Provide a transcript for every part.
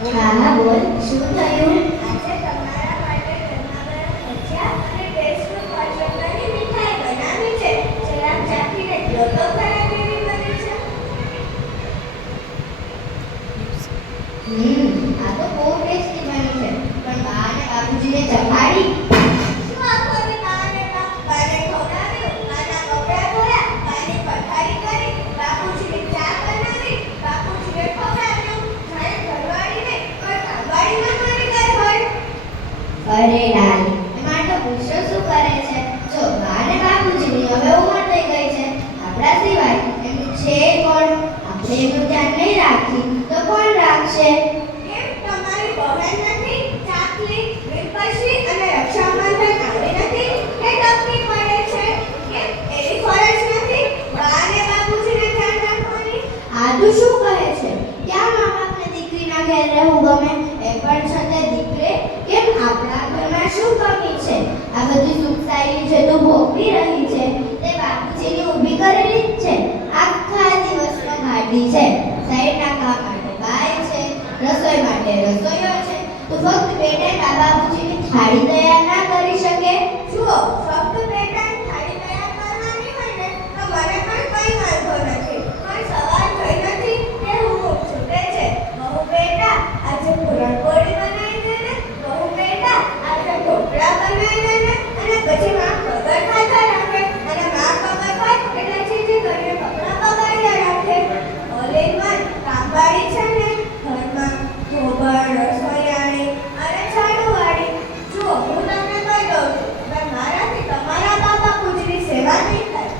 હા હા બોલ, શું થયું? આજે તમારા માટે ગરમા-ગરમ ભજીયા અને ટેસ્ટનું ભજનની મીઠાઈ બનાવી છે. જરાક ચાખીને જો તો ખરા કેવી બની છે. આ તો બહુ ટેસ્ટી બની છે, પણ બા અને બાપુજીને ચખાડી? શું આખો દી બાને ખવડાવ્યું, બાના કપડાં ધોયા, બાની પથારી કરી, બાપુજીને ચા બનાવી, બાપુજીને ખવડાવ્યું. જાણે ઘરવાળીને કોઈ કામવાળી ન મળી ગઈ હોય. અરે ડાલી, એમાં તો પૂછો શું કરે છે? જો બા અને બાપુજીની હવે ઉંમર થઈ ગઈ છે, આપણા સિવાય એમનું છે કોણ? આપણે એમનું ધ્યાન નહીં રાખી તો કોણ રાખશે? કેમ તમારી બહેન નથી? ચાકલી, વિપસી અને રક્ષાબંધન આવી નથી કે ટપકી પડે છે? કેમ એવી ફરજ નથી બા અને બાપુજીને ધ્યાન રાખવાની? આ તું શું કહે છે? ક્યાં મા બાપને દીકરીના ઘેર રહેવું ગમે? એ પણ છતાં દીકરે કેમ? આપણા ઘરમાં શું કમી છે? આ બધી સુખસાઈ જે તું ભોગવી રહી છે તે બાપુજીની ઊભી કરેલી જ છે. આખા દિવસનો ઘાટી છે. સાઈડના કામ માટે બાય છે, રસોઈ માટે રસોઈયો છે. તું ફક્ત બેટા બા બાપુજીની થાળી તૈયાર ના કરી શકે? જુઓ, ફક્ત બેટાની થાળી તૈયાર કરવાની હોય ને તો મને પણ કંઈ વાંધો નથી. પણ સવાર થઈ નથી કે હું છૂટે છે. બહુ બેટા આજે પૂરણપોળી બનાવી દે ને, બહુ બેટા આજે ઢોકળા બનાવી દે ને, અને પછી માં વગર ખાતા રાખે, અને માં વગર હોય એટલે ચીજી કરીને કપડાં બગાડ્યા રાખે. ઓલેમાં કામવાળી છે ને ઘરમાં, ગોબર, રસોઈયાણી અને ઝાડુવાળી. જુઓ, હું તમને કહી દઉં છું, પણ મારાથી તમારા બા બાપુજીની સેવા નહીં થાય.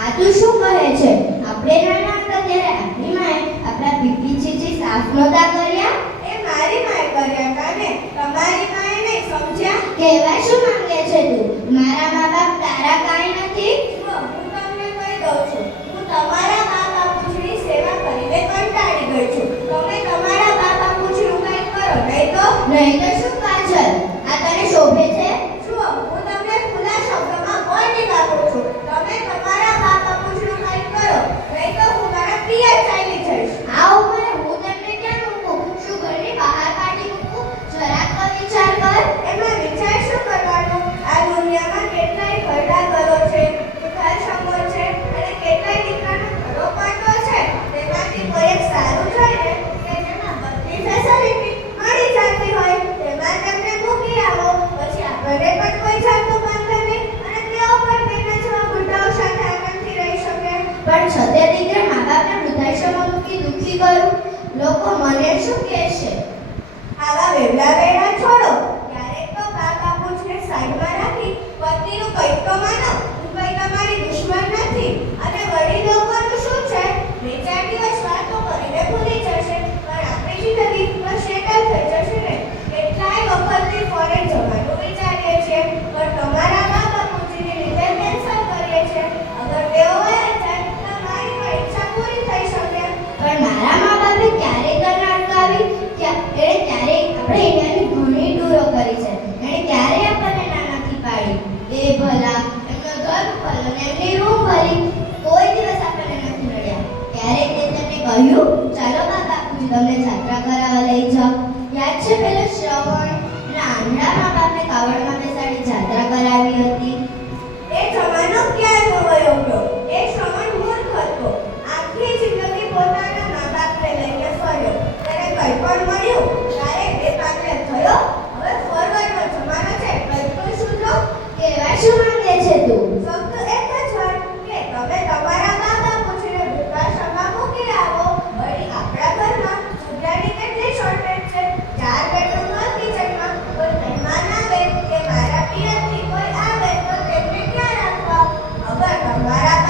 આ તું શું કહે છે? આપણે નાના હતા ત્યારે આપણી માએ આપણા પીપી ચીચી સાફ નહોતા કર્યા? એ મારી માએ કર્યા હતા ને, તમારી માએ નહીં, સમજ્યા? કહેવા શું માંગે છે તું? મારા મા બાપ તારા કાંઈ નથી? જુઓ, હું તમને કહી દઉં છું, હું તમારા બા બાપુજીની સેવા કરીને કંટાળી ગઈ છું. તમે તમારા બા બાપુજીનું કંઈક કરો, નહીં તો? નહીં તો શું કાજલ? આ તને શોભે છે? જુઓ, હું તમને ખુલ્લા શબ્દમાં વોર્નિંગ આપું છું. તમે તમારા બા બાપુજીનું કંઈક કરો, નહીં તો હું મારા પિયર ચાલી જઈશ. આ ઉંમરે હું તમને ક્યાં મૂકું? શું ઘરની બહાર કાઢી મૂકું? જરાક તો વિચાર કર. એમાં વિચાર શું કરવાનો? આ દુનિયામાં કેટલાય ઘરડા ઘરો છે, વૃદ્ધાશ્રમો છે, અને કેટલાય દીકરાના ઘરો પણ તો છે. તેમાંથી કોઈ એક સારું જોઈને કે જેમાં બધી ફેસિલિટી મળી જતી હોય તેમાં તેમને મૂકી આવો. પછી આપણને પણ કોઈ જાતનું બંધન નહીં, અને તેઓ પણ તેના જેવા બુઢાઓ સાથે આનંદથી રહી શકે. પણ છતે દીકરા મા બાપને વૃદ્ધાશ્રમમાં મૂકી દુઃખી કરું? લોકો મને શું કહેશે? આવા વેવલા વેડા છોડો. ક્યારેક તો બા બાપુજીને સાઈડમાં રાખી પત્નીનું કંઈક તો માનો. હું કંઈ તમારી દુશ્મન નથી. અને વડીલ લોકોનું શું છે? બે ચાર દિવસ વાતો કરીને ભૂલી જશે, પણ આપણી જિંદગી તો સેટલ થઈ જશે ને. કેટલાય વખતથી ફોરેન જવાનું વિચારીએ છીએ, પણ તમારા બા બાપુજીને લીધે કેન્સલ કરીએ છીએ. અગર તેઓ વયા જાય તો મારી પણ ઈચ્છા પૂરી થઈ શકે. પણ મારા મા બાપે ક્યારેય તને અટકાવી? એણે ક્યારેય આપણે ઇન્ડિયાની ઘણી ટૂરો કરી છે. એણે ક્યારેય આપણને ના નથી પાડી. એ ભલા એમનો ઘર ભલો ને એમની રૂમ ભરી, કોઈ દિવસ આપણને નથી નડ્યા. ક્યારેય તે તમને કહ્યું ચાલો બા બાપુજી તમને જાત્રા કરાવવા લઈ જાઓ? યાદ છે પેલો શ્રવણ એના આંધળા મા બાપને કાવડમાં બેસાડી જાત્રા કરાવી હતી? એ જમાનો ક્યાં ગયો ગયો? એ શ્રવણ મૂર્ખ હતો. આખી જિંદગી પોતાના મા બાપને લઈને ફર્યો. તેને કંઈ પણ મળ્યું ત્યારે બેપાકને થયો. હવે ફોરવર્ડનો જમાનો છે, કંઈ પણ સુધરો. કહેવા શું માંગે છે તું? ફક્ત એક જ વાત કે તમે તમારા બા બાપુજીને વૃદ્ધાશ્રમમાં મૂકી આવો. વળી આપણા ઘરમાં જગ્યાની કેટલી શોર્ટેજ છે. 4 બેડરૂમમાં કિચનમાં કોઈ મહેમાન આવે કે મારા પિયરથી કોઈ આવે તો તેમને ક્યાં રાખવા? અગર તમારા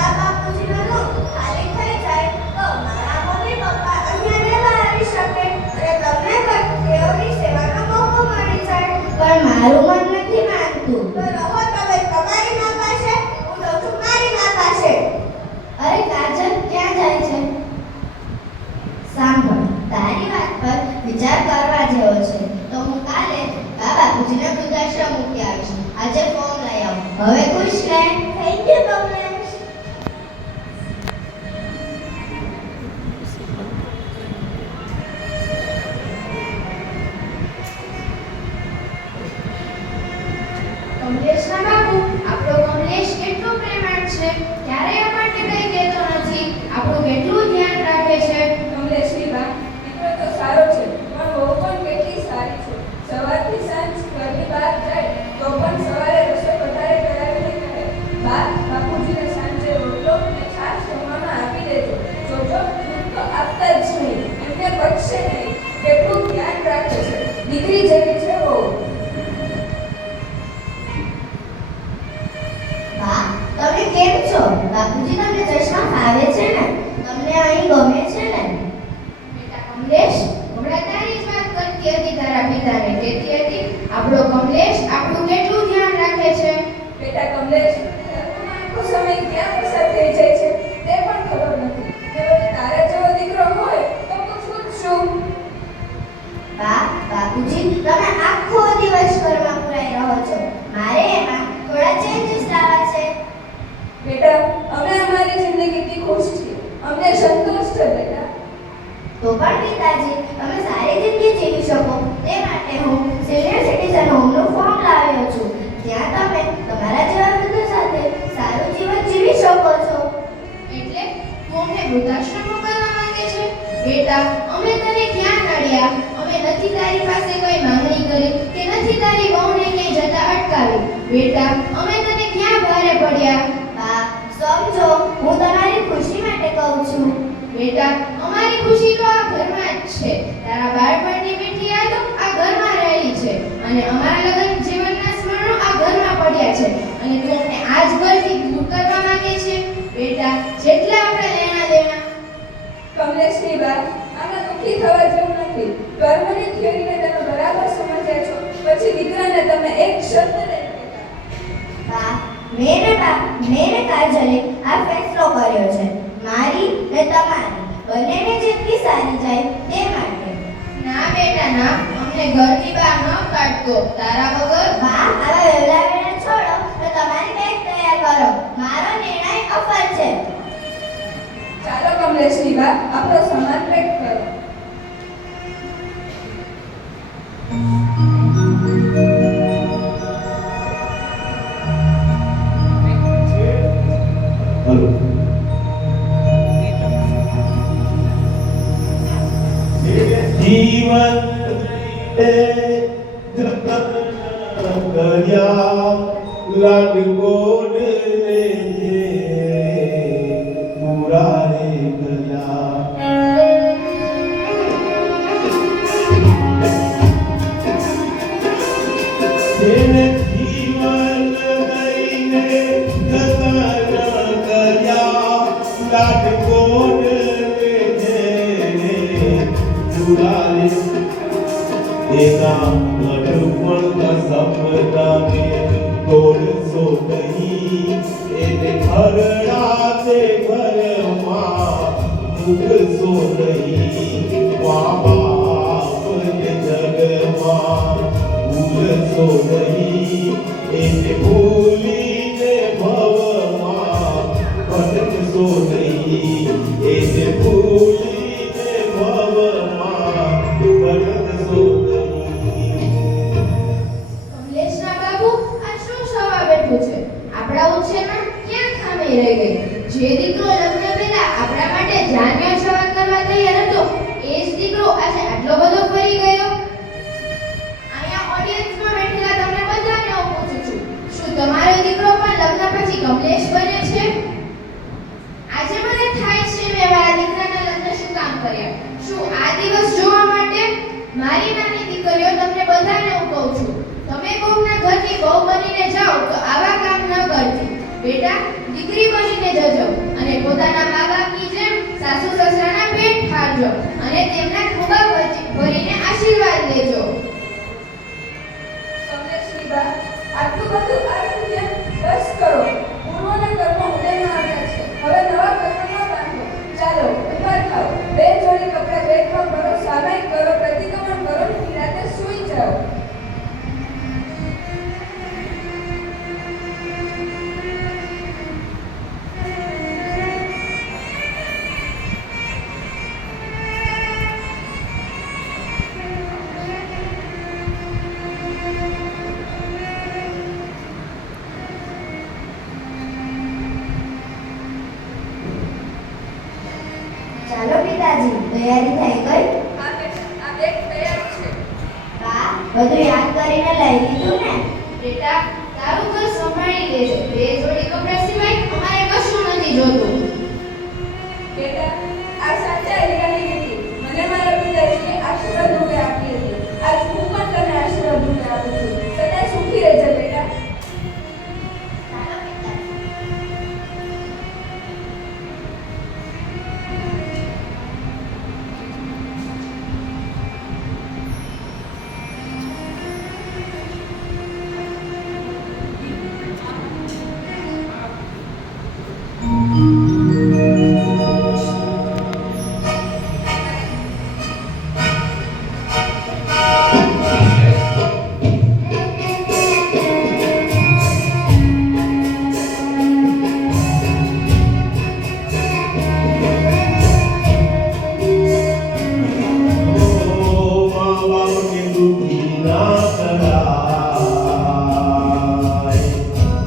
તો પણ સવારે રસોઈ વધારે કરાવી નહીં કરે. બા, બાપુજીને સાંજે રોટલો અને છાશ જમવામાં આપી દેજો. જોજો, દૂધ તો આપતા જ નહીં, એમને બચશે નહીં. કેટલું ધ્યાન રાખે છે, દીકરી જેવી છે બહુ. બા, તમે કેમ છો? બાપુજી, તમને ચશ્મા ફાવે છે ને? તમને અહીં ગમે છે ને? બેટા કમલેશ, હમણાં તારી જ વાત કરતી હતી તારા પિતાને. કહેતી હતી આપણો કમલેશ આપણું કેટલું ધ્યાન રાખે છે. બેટા કમલેશ, આખો સમય ક્યાં પસાર થઈ જાય છે તે પણ ખબર નથી. જો તારા જેવો દીકરો હોય તો પૂછવું જ શું? બા, બાપુજી, તમે આખો દિવસ ઘરમાં પુરાઈ રહો છો. મારે એમાં થોડા ચેન્જીસ લાવવા છે. બેટા, અમે અમારી જિંદગીથી ખુશ છીએ. અમને સંતોષ છે બેટા. તો પણ પિતાજી, તમે સારી જિંદગી જીવી શકો તે માટે હું સિનિયર સિટીઝન હોમનું ફોર્મ લાવ્યો છું. ત્યાં તમે તમારા જેવા વૃદ્ધો સાથે સારું જીવન જીવી શકો છો. એટલે તું અમને વૃદ્ધાશ્રમ મોકલવા માંગે છે? બેટા, અમે તને ક્યાં નડ્યા? અમે નથી તારી પાસે કોઈ માંગણી કરી કે નથી તારી વહુને ક્યાંય જતા અટકાવી. બેટા, અમે તને ક્યાં ભારે પડ્યા? બા, સમજો, હું તમારી ખુશી માટે કહું છું. બેટા, અમારી ખુશી તો આ ઘરમાં જ છે. તારા બાળપણની મીઠી યાદો આ ઘરમાં રહેલી છે અને અમારા લગ્ન જીવનના સ્મરણો આ ઘરમાં પડ્યા છે. અને તું અમને આ જ ઘરથી દૂર કરવા માંગે છે? બેટા, જેટલા આપણે લેણા દેણા. કમલેશની બા, આમાં દુઃખી થવા જેવું નથી. કર્મની થિયરીને તમે બરાબર સમજ્યા છો, પછી દીકરાને તમે એક શબ્દ નહીં કહેતા. બા, મેં ને કાજલે આ ફેસલો કર્યો છે. મારી ને તમારી બંનેની જિંદગી સારી જાય તે માટે. ના બેટા ના, અમને ઘરની બહાર ન કાઢતો. તારા વગર બા, આવા વેવલા વેલા છોડો તો તમારી બેગ તૈયાર કરો. મારો નિર્ણય અફર છે. ચાલો કમલેશની બા, આપણો સામાન પેક કરો. હલો. જીવન કર્યા લાડકોડ મુરારે કર્યા. જેને જીવન દઈને જતન કર્યા લાડકોડ મુરારે એના અડપણ સપનાને તોડશો નહીં. એને ખરડા તે ઘરમાં મૂકશો નહીં. મા બાપને જગમાં ભૂલશો નહીં. એને ભૂલીને ભવમાં ભટકશો નહીં. એને ભૂલીને ભવમાં ભટકશો નહીં. કમલેશના બાબુ, આ શું સવા બેઠું છે? આપણા ઉછેરમાં ક્યાં ખામી રહી ગઈ? જે દીકરો લગ્ન પહેલા આપણા માટે જાનવ્યા સવાર કરવા તૈયાર હતો, એ જ દીકરો આજે આટલો બધો ફરી ગયો. અહીંયા ઓડિયન્સમાં બેઠેલા તમને બધાને હું પૂછું છું, શું તમારો દીકરો પણ લગ્ન પછી કમલેશ બને છે? આજે મને થાય છે મેં મારા દીકરાના લગ્ન શું કામ કર્યા? શું આ દિવસ જોવા માટે? મારી નાની દીકરીઓ, તમને બધાને હું કહું છું, તમે કોકના ઘરની બહુ બનીને જાઓ તો આવા કામ ન કરતી. બેટા, દીકરી બનીને જજો અને પોતાના મા બાપની જેમ સાસુ સસરાના પેટ ફાળજો અને તેમના ખોબા ભરીને આશીર્વાદ લેજો. કમલેશની બા, આટલું બધું આરોગ્ય બસ કરો. પૂર્વના કર્મ ઉદયમાં આવ્યા છે, હવે નવા કર્મ ન બાંધો. ચાલો ઉભા થાઓ, બે જોડી કપડાં બેગમાં ભરો, સામાયિક કરો, પ્રતિક્રમણ કરો, રાતે સૂઈ જાઓ. ચાલો પિતાજી, તૈયારી થઈ ગઈ? આ બેગ તૈયાર છે. બા, બધું યાદ કરીને લઈ લીધું ને? બેટા તારું ઘર સંભાળી લેજે. બે જોડી કપડાં સિવાય અમારે કશું નથી જોતું. બેટા આ સાચા અલિયાની લીધી મને મારા પિતાશ્રીએ આશીર્વાદ રૂપે આપી હતી. આજ હું પણ તને આશીર્વાદ રૂપે આપું છું. સદા સુખી રહેજે બેટા. ચાલો પિતાજી.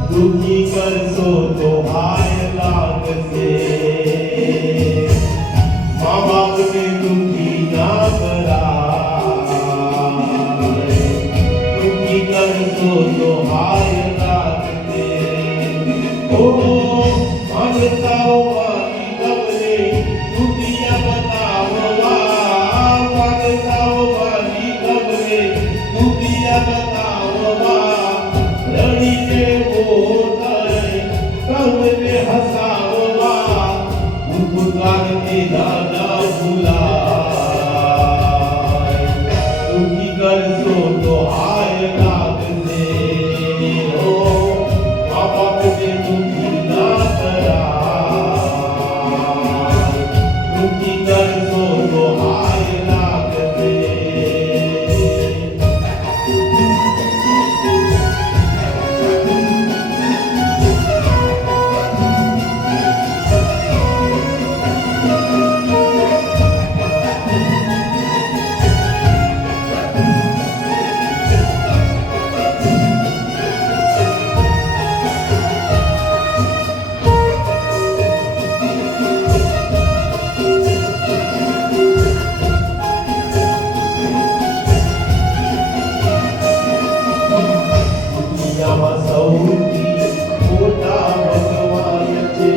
દુઃખી કરશો તો હાય લાગશે મા બાપને દુઃખી ના કરાય દુઃખી કરશો તો હાય લાગશે ઓ માનતાઓ મારી તમને દુનિયા બતાવવા માનતાઓ મારી તમને દુનિયા બતાવવા રડીને તમને હસાવવા ઉપકારને દાદા ભૂલાય દુઃખી કરશો તો હાય લાગશે ઓ મા બાપને દુઃખી ના કરાય દુઃખી કરશો તો હાય લાગશે દુનિયામાં સૌથી મોટા ભગવાન છે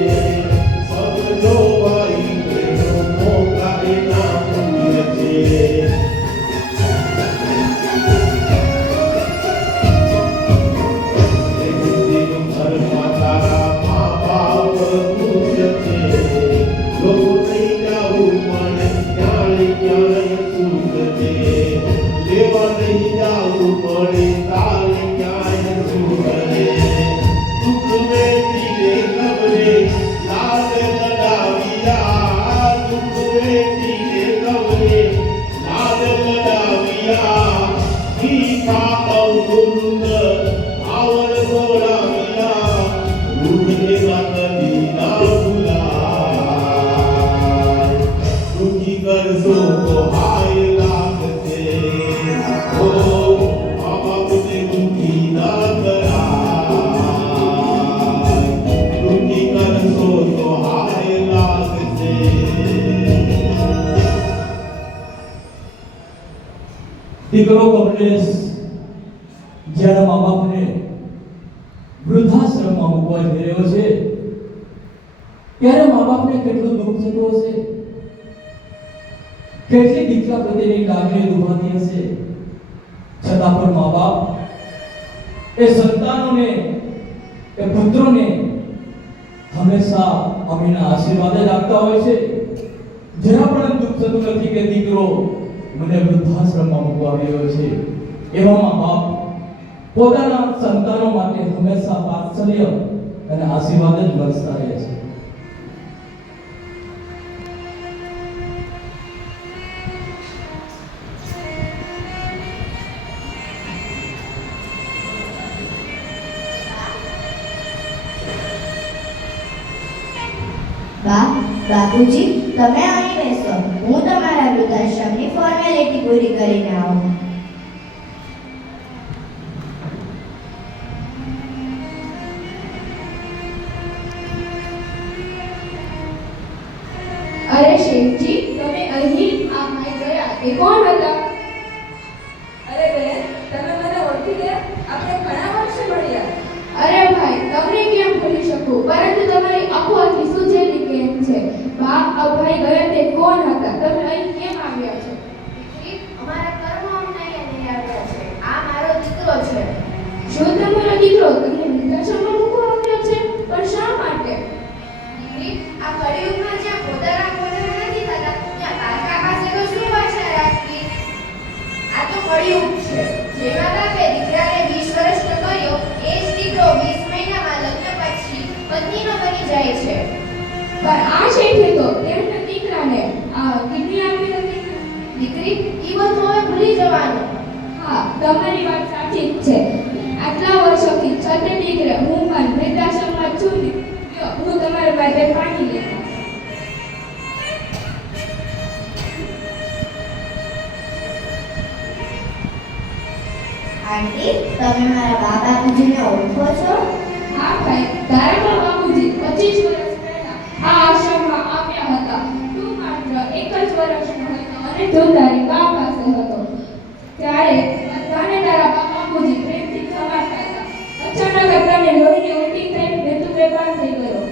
સમજો ભાઈ બહેનો મોટા એના પુણ્ય છે ઘરમાં તારા મા બાપ પૂજ્ય છે લોકો નહીં જાવું પણ ક્યાંય ક્યાંય સુખ છે લેવા નહીં જાવું પડે તારે ક્યાંય સુખ રે દુઃખ વેઠીને કબરે લાલ લડાવ્યા દુઃખ વેઠીને કબરે લાલ લડાવ્યા મીઠા અવગુણ આવડ ગોળાવ્યા રૂઢે કદી ના ભૂલાય દુઃખી કરશો તો હાય લાગશે ઓ મા બાપને દુઃખી ના કરાય દુઃખી કરશો તો હાય લાગશે દીકરો કમલેશ જ્યારે મા બાપને વૃદ્ધાશ્રમમાં મૂકવા જઈ રહ્યો છે ત્યારે મા બાપને કેટલું દુઃખ થતું હશે કેટલી દીકરા પ્રત્યેની લાગણી દુભાતી હશે છતાં પણ મા બાપ એ સંતાનોને એ પુત્રોને હંમેશા અમીના આશીર્વાદ જ આપતા હોય છે જરા પણ દુઃખ થતું નથી કે દીકરો મને વૃદ્ધાશ્રમમાં મૂકવા આવ્યો છે એવામાં બાપ પોતાના સંતાનો માટે હંમેશા વાત્સલ્ય અને આશીર્વાદ જ વરસતા રહે છે બાપુજી તમે અહીં બેસો હું તમારા વૃદ્ધાશ્રમની ફોર્મેલિટી પૂરી કરીને આવું અરે શેઠજી તમે અહીં આ ભાઈ ગયા એ કોણ હતા? અરે બેન તમે મને ઓળખી ગયા આપણે ઘણા વર્ષ શકું, પરંતુ તમારી અફવાથી સુજેલી કેમ છે? બા, અભાઈ ગયા તે કોણ હતા? તમે અહીં કેમ આવ્યા છો? દીકરી, અમારા કર્મો અમને અહીંયા લઈ આવ્યા છે. આ મારો દીકરો છે. શું તમારો દીકરો તમને વૃદ્ધાશ્રમમાં મૂકવા આવ્યો છે? પણ શા માટે? દીકરી, આ કળિયુગમાં જ્યાં પોતાના પોતાના નથી થતા, ત્યાં કાકા પાસે તો શું આશા રાખવી? આ તો કળિયુગ છે. જેમાં બાપે દીકરાને 20 વર્ષનો કર્યો, એ જ દીકરો 20 મહિનામાં લગ્ન પછી પત્નીનો બની જાય છે. પણ આ શેઠે તો તેમના દીકરાને કિડની આપી હતી. દીકરી, ઈ બધું હવે ભૂલી જવાનું. હા, તમારી વાત સાચી જ છે. આટલા વર્ષોથી છતે દીકરે હું પણ વૃદ્ધાશ્રમમાં છું ને. લ્યો, હું તમારા માટે પાણી લેતા. આંટી, તમે મારા બા બાપુજીને ઓળખો છો? હા ભાઈ, તારા બાપુજી 25 વર્ષ પહેલા આ આશ્રમમાં આવ્યા હતા. તું માત્ર 1 જ વર્ષનો હતો અને તું તારી બા પાસે હતો. ત્યારે બધાને તારા બાપુજી પ્રેમથી ખવાતા હતા. અચાનક તને લોહીની ઉલટી થઈ મૃત્યુ બેભાન થઈ ગયો.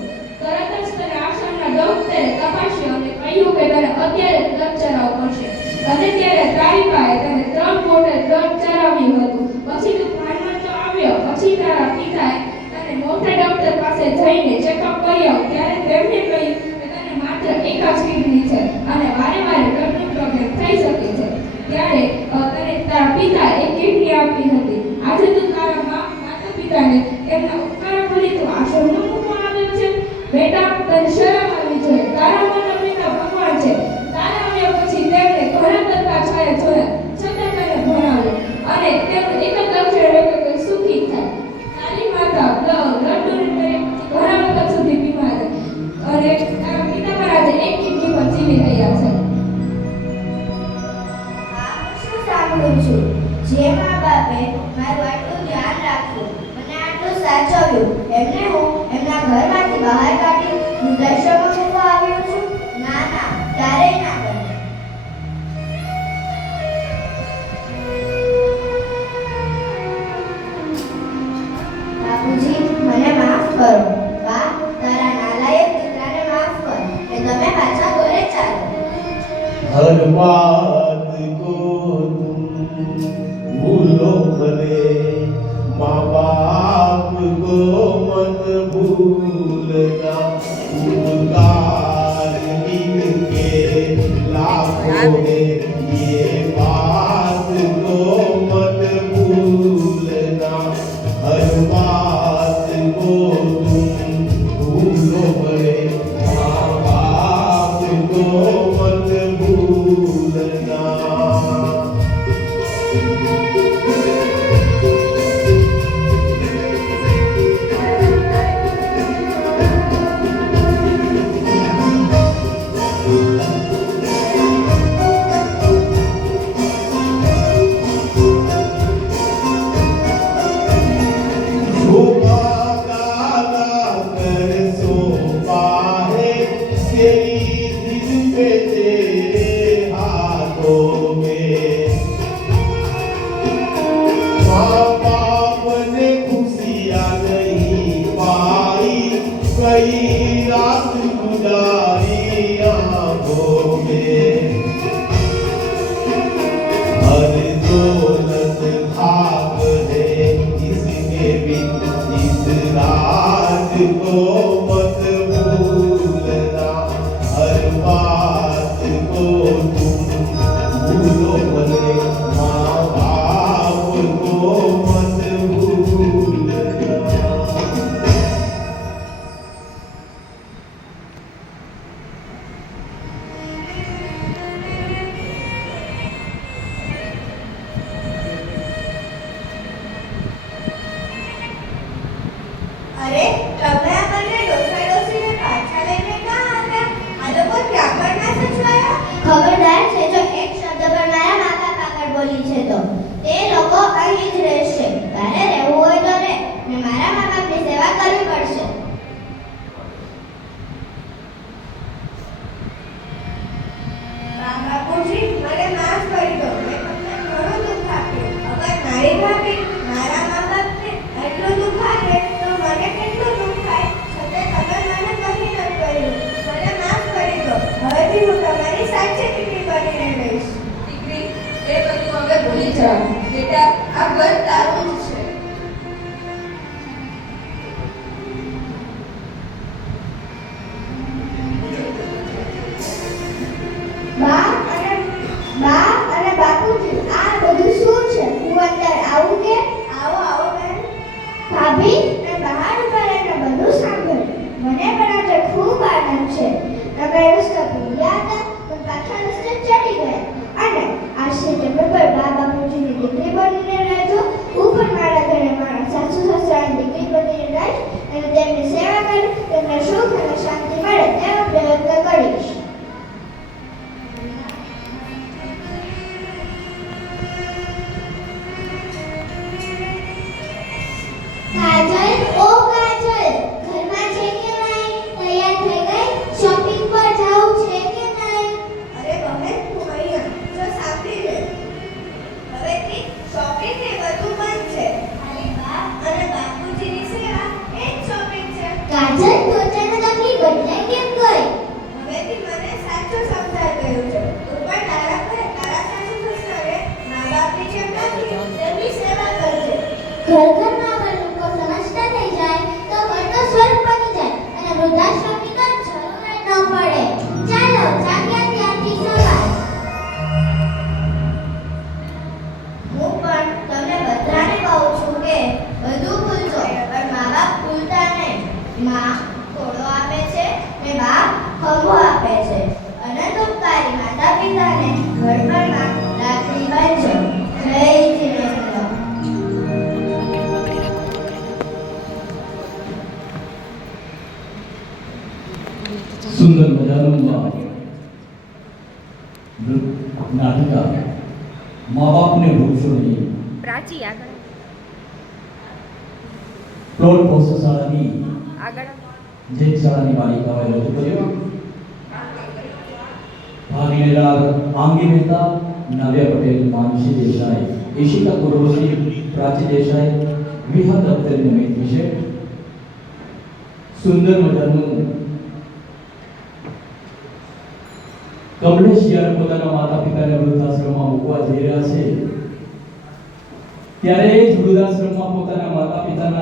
તરત જ તને આશ્રમના ડોક્ટરે તપાસ્યો અને કહ્યું કે તને અત્યારે બ્લડ ચડાવવું પડશે. અને ત્યારે તારી પાસે તને 3 બોટલ બ્લડ ચડાવ્યું હતું. પછી તું ભાનમાં તો આવ્યો. પછી તારા પિતાએ તને મોટા ડોક્ટર પાસે જઈને ચેકઅપ કર્યો. ત્યારે તેમને કહ્યું કે તને માત્ર 1 જ કિડની છે અને વારે વારે બ્લડનો પ્રોબ્લેમ થઈ શકે છે. ત્યારે તને તારા પિતાએ એક કિડની આપી હતી. આજે તું તારા માતા પિતાને એમના ઉપકાર ભરી તું આશ્રમમાં મૂકવા આવ્યો છે. બેટા, તને શરમ આવવી જોઈએ. તારા માતા પિતા ભગવાન છે. તારા આવ્યા પછી તેમણે ઘણા તરતા છાયા જોયા, છતાં તને ભણાવ્યો અને તેમનું એક જ લક્ષ્ય રહ્યું કે સુખી થાય. તારી માતા બ્લડ ડોનેટ કરી ઘણા વખત સુધી બીમાર રહી અને તારા પિતા પણ આજે 1 કિડની પર જીવી રહ્યા છે. આ હું શું સાંભળું છું? જે મા બાપે મારું આટલું ધ્યાન રાખ્યું, મને આટલું સાચવ્યું, એમને હું એમના ઘરમાંથી બહાર કાઢી વૃદ્ધાશ્રમમાં મૂકવા આવ્યો છું? ના ના, ક્યારેય ના બને. બાપુજી, મને માફ કરો. બા, તારા નાલાયક દીકરાને માફ કર કે તમે પાછા ઘરે ચાલો. हर बात को तुम भूलो भले, माँ बाप को मत भूलना. उपकार इनके लाखों हैं, ये बात को मत भूलना. हर बात को तुम भूलो भले, माँ बाप को मत भूलना. कई रात गुजारी आंखों में, हर दौलत खाक है इसमें भी, इस राज को मत भूलना. हर बात को तुम भूलो भले, माँ बाप को मत भूलना. અરે, તમે આ બંને ડોસા ડોસીને પાછા લઈને ક્યાં આવ્યા? આ લોકો ત્યાં પણ ના સચવાયા? ખબરદાર છે જો એક શબ્દ પણ મારા મા બાપ આગળ બોલી છે તો તે લોકો અહીં જ રહેશે. તારે રહેવું હોય તો રહે, ને મારા મા બાપની સેવા કરવી પડશે. બાપુજી, મને માફ કરી દો. મેં તમને ઘણું દુઃખ આપ્યું. અગર મારી ભાભી મારા મા બાપને એટલું દુઃખ આપે તો મને કેટલું દુઃખ થાય. છતાં જા બેટા, આ ઘર તારું જ છે. બા અને બાપુજી, આ બધું શું છે? હું અંદર આવું કે? આવો આવો બેન. ભાભી, મેં બહાર ઉપર એને બધું સાંભળ્યું. મને પણ આજે ખૂબ આનંદ છે. તમે રસ્તો ભૂલ્યા હતા પણ પાછા રસ્તે ચડી ગયા. અને આજથી તમે પણ બા બાપુજીની દીકરી બનીને રહેજો. હું પણ મારા ઘરે મારા સાસુ સસરાની દીકરી બનીને રહીશ અને તેમની સેવા કરી તેમને સુખ અને શાંતિ મળે તેવો પ્રયત્ન કરીશ. કાજલ, ઓ કાજલ, ઘરમાં છે કે નહીં? તૈયાર થઈ ગઈ? શોપિંગ પર જાવું છે કે નહીં? અરે બહેન, તું અહીંયા જો સાંભળી લે. હવેથી શોપિંગ એ બધું બંધ છે. ખાલી બા અને બાપુજીની સેવા એ જ શોપિંગ છે. કાજલ, તું અચાનક આટલી બદલાઈ કેમ ગઈ? હવેથી મને સાચું સમજાઈ ગયું છે. તું પણ તારા ઘરે તારા સાસુ સસરાને મા બાપની જેમ રાખી તેમની સેવા કરજે. ઘરમાં અગર લોકો સમજતા થઈ જાય તો ઘરનો સ્વર્ગ બની જાય અને વૃદ્ધાશ્રમની તો જરૂર જ ન પડે. ચાલો, જાગ્યા ત્યાંથી સવાર. હું પણ તમને બધાને કહું છું કે બધું ભૂલજો પણ મા બાપ ભૂલતા નહીં. માં ખોળો આપે છે ને બાપ ખંભો આપે છે. અનંત ઉપકારી માતા પિતાને ઘડપણમાં રાખડી બાંધજો. જય જીનેન્દ્ર. સુંદર મજાનું નાટિકા મા બાપને ભૂલશો નહીં. પ્રાચી આગળ પ્લોટ પોસ્ટ શાળાની આગળ જે શાળાની બાલિકાઓએ રજૂ કર્યો. ભાગ લેનાર આંગી મહેતા, નવ્યા પટેલ, માનસી દેસાઈ, ઈશિતા કુરવશી, પ્રાચી દેસાઈ, વિહા દફતરી નમિત વિશે સુંદર મજાનું કમલેશ જ્યારે પોતાના માતા પિતાને વૃદ્ધાશ્રમમાં મૂકવા જઈ રહ્યા છે ત્યારે એ જ વૃદ્ધાશ્રમમાં પોતાના માતા પિતાના